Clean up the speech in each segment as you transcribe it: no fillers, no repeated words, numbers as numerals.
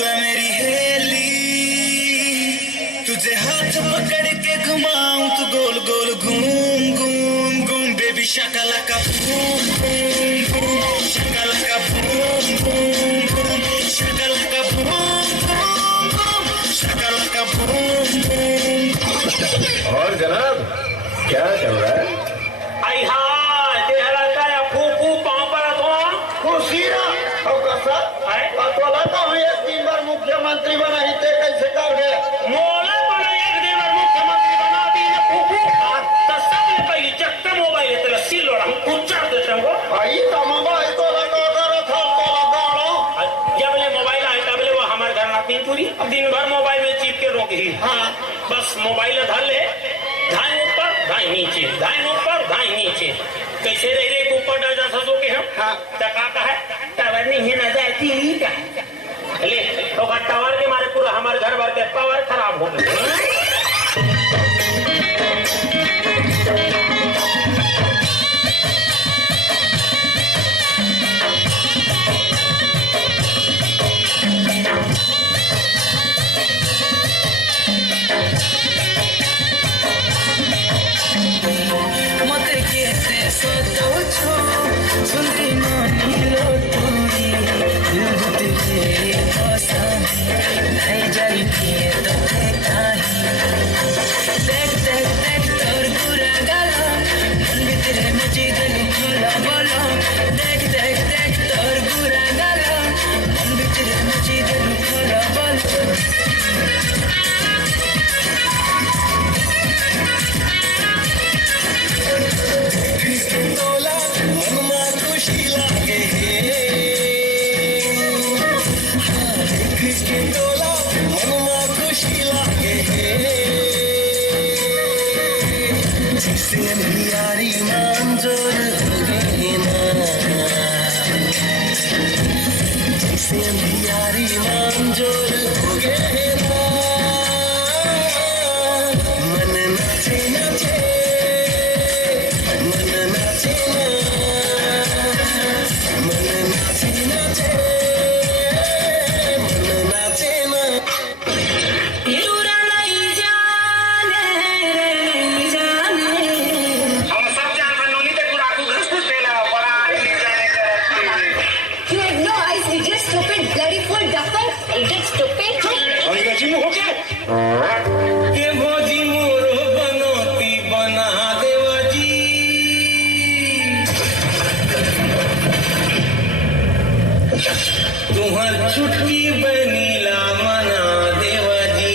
है मेरी हेली, तुझे हाथ पकड़ के घुमाऊं तो गोल गोल घूम घूम घूम baby Shakalaka boom boom boom Shakalaka boom boom boom Shakalaka boom boom boom Shakalaka boom boom. और जनाब क्या चल रहा है? आई हाय तेरा काय फूफू पापड़ा तो खुशीरा और कसा पतोला तो हुई एक दिन बार मुख्यमंत्री बना ही ते कैसे कर गए? मोला बना एक दिन बार मुख्यमंत्री बना दी ने फूफू तो सबने पहले चक्का मोबाइल तेरा सिल लोड़ा हम उच्चार देते हैं वो भाई तो मोबाइल तो लगा कर था तो लगाओ। जब ले मोबाइल आए तब ले वो हमारे घर ना पी पूरी दिन भर मोबाइल में चिप के रोक ही हाँ बस मोबाइल धर ले धाई ऊपर धाई नीचे धाई ऊपर धाई नीचे कैसे रह रहे ऊपर डर जा सो के हम हाँ टका का है टावर नहीं है ना जाती का ले तो टावर के मारे पूरा हमारे घर भर के पावर खराब हो गए। सुंदरी नानी लोटूरी तेरे पसंद नहीं जाई के तो देखाही देख देख देख तोर पूरा गाला मन भीतर मची दिल खोला बोला देख देख देख तोर पूरा गाला मन भीतर मची दिल खोला बोला। यारी मंजूर हो गई ना जैसे यारी मंजूर हो गए ना मन नाचे नाचे मन नाचे ना मन नाचे नाचे मन नाचे ना। ये भोजी मोरो बनोती बना देवा जी तुम्हार छुटकी बनीला मना देवा जी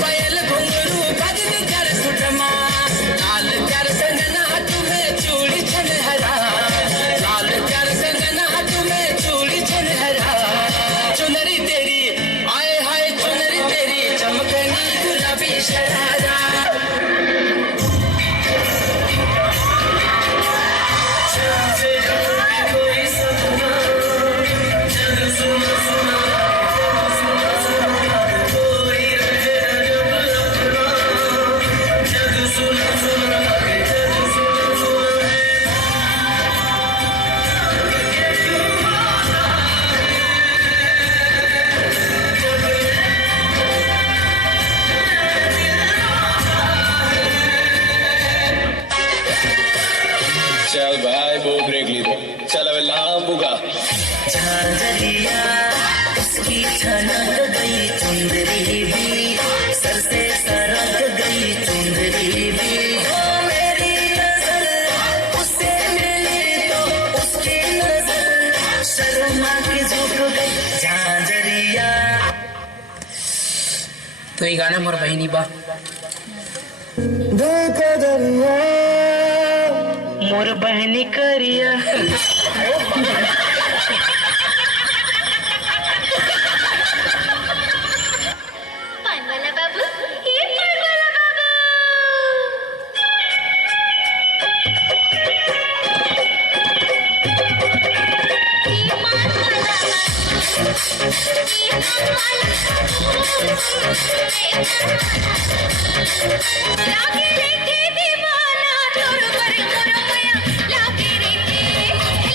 पायल घुंघरू बदन कर सुटमा लाल कर संगना तुम्हें चूड़ी छनहरा लाल कर संगना तुम्हें चूड़ी छनहरा चुनरी तेरी आए हाय चुनरी तेरी चमकनी गुलाबी शरारा कोई सपना सुना सुना चल भाई वो ब्रेक ली तो चल अब लांबूगा झांझरिया उसकी छनक गई चुंदरी भी सर से सरक गई चुंदरी भी ओ मेरी नजर उससे मिली तो उसकी नजर शर्मा के झुक गई झांझरिया। तो ये गाना मोर बहिनी बा देखो दरिया मोर बहनी करिया लागे देखे